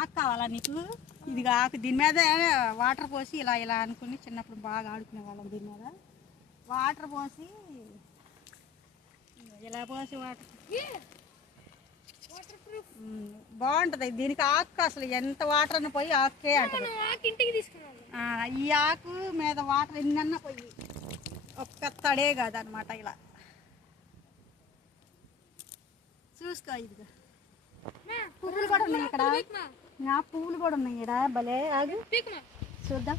ఆకు కావాలా నీకు? ఇది ఆకు దీని మీద వాటర్ పోసి ఇలా ఇలా అనుకుని చిన్నప్పుడు బాగా ఆడుకునే వాళ్ళం దీని మీద. వాటర్ పోసి ఇలా పోసి వాటర్ బాగుంటది. దీనికి ఆకు అసలు ఎంత వాటర్ అని పోయి ఆకే అంటది. ఈ ఆకు మీద వాటర్ ఎన్నన్నా పోయి ఒక్క తడే కాదనమాట ఇలా. చూసుకో ఇదిగో. పువ్వులు కూడా ఉన్నాయి ఇక్కడ. నా పువ్వులు కూడా ఉన్నాయి ఇక్కడ భలే ఆగు చూద్దాం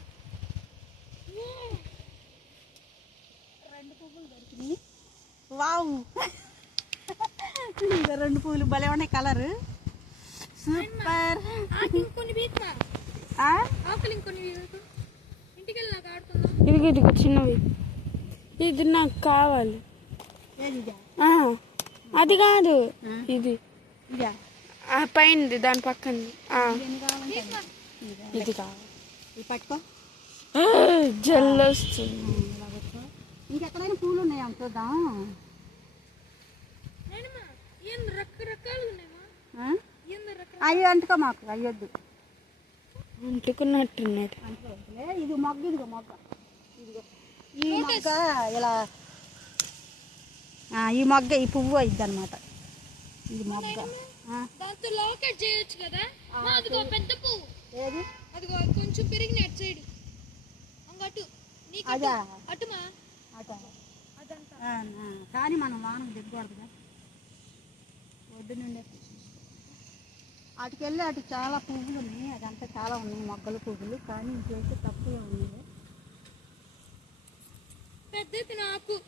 రెండు పువ్వులు దొరికినాయి వావ్ ఇంకా రెండు పువ్వులు భలే ఉన్నాయి కలర్ సూపర్ ఇదిగో ఇదిగో చిన్నవి ఇది నాకు కావాలి ఇదా? అది కాదు ఇది పైనది దాని అన్ని. ఇదా. కావాలి. పట్టుకో. జల్లు వస్తుంది ఇంకెక్కడైనా పూలు ఉన్నాయా చూద్దాం. నాయనమ్మా ఏం రకరకాలు ఉన్నాయమ్మా? ఆ? ఏం రక అవి అంటుకో మాకు అయ్యొద్దు అంటుకున్నట్టున్నది. ఇది మొగ్గ ఇదిగో మొగ్గ. ఇదిగో. ఈ మొగ్గ ఇలా ఆ, ఈ మొగ్గ ఈ పువ్వు అయిద్ది అనమాట ఇది మొగ్గ. దాంతో లాకెట్ చేయొచ్చు కదా? అదిగో పెద్ద పువ్వు. ఏది? అదిగో కొంచెం పెరిగిన అటు సైడ్. అంగటు. నీకు. అదా. అటుమా? అట అదంతా. కానీ మనం వానకు దిగకూడదుగా ఒడ్డు నుండే అటుకెళ్ళి అటు చాలా పువ్వులు ఉన్నాయి. అదంతా చాలా ఉన్నాయి మొగ్గలు పువ్వులు. కానీ ఇంకైతే తక్కువే ఉన్నాయి. పెద్ద ఆకు